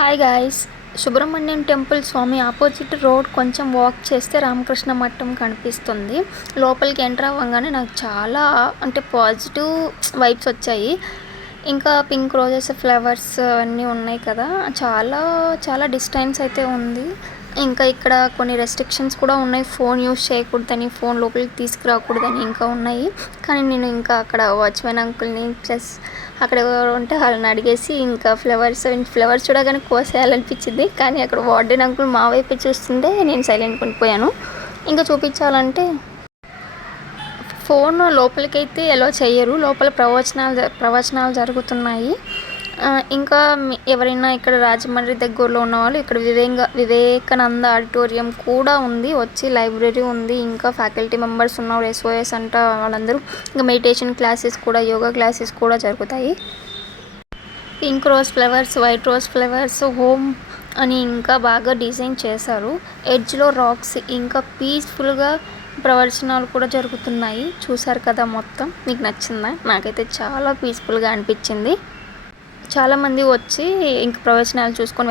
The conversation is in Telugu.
హాయ్ గాయ్స్, సుబ్రహ్మణ్యం టెంపుల్ స్వామి ఆపోజిట్ రోడ్ కొంచెం వాక్ చేస్తే రామకృష్ణ మఠం కనిపిస్తుంది. లోపలికి ఎంటర్ అవ్వగానే నాకు చాలా పాజిటివ్ వైబ్స్ వచ్చాయి. ఇంకా పింక్ రోజెస్ ఫ్లవర్స్ అన్నీ ఉన్నాయి కదా, చాలా చాలా డిస్టెన్స్ అయితే ఉంది. ఇంకా ఇక్కడ కొన్ని రెస్ట్రిక్షన్స్ కూడా ఉన్నాయి. ఫోన్ యూస్ చేయకూడదని, ఫోన్ లోపలికి తీసుకురాకూడదని ఇంకా ఉన్నాయి. కానీ నేను ఇంకా అక్కడ వాచ్మెన్ అంకుల్ని ప్లస్ అక్కడ ఎవరు ఉంటే వాళ్ళని అడిగేసి ఇంకా ఫ్లవర్స్ చూడగానే కోసేయాలనిపించింది. కానీ అక్కడ వార్డెన్ అంకుల్ మా వైపు చూస్తుంటే నేను సైలెంట్ కొనిపోయాను. ఇంకా చూపించాలంటే ఫోన్ లోపలికైతే ఎలా చేయరు, లోపల ప్రవచనాలు జరుగుతున్నాయి. ఇంకా ఎవరైనా ఇక్కడ రాజమండ్రి దగ్గరలో ఉన్నవాళ్ళు ఇక్కడ వివేకానంద ఆడిటోరియం కూడా ఉంది, వచ్చి లైబ్రరీ ఉంది, ఇంకా ఫ్యాకల్టీ మెంబర్స్ ఉన్నారు, ఎస్ఓఎస్ అంట వాళ్ళందరూ. ఇంకా మెడిటేషన్ క్లాసెస్ కూడా, యోగా క్లాసెస్ కూడా జరుగుతాయి. Pink rose flowers, white rose flowers, home అని ఇంకా బాగా డిజైన్ చేశారు. ఎడ్జ్లో రాక్స్, ఇంకా పీస్ఫుల్గా ప్రవచనాలు కూడా జరుగుతున్నాయి. చూసారు కదా, మొత్తం మీకు నచ్చిందా? నాకైతే చాలా పీస్ఫుల్గా అనిపించింది. చాలామంది వచ్చి ఇంక ప్రవచనాలు చూసుకొని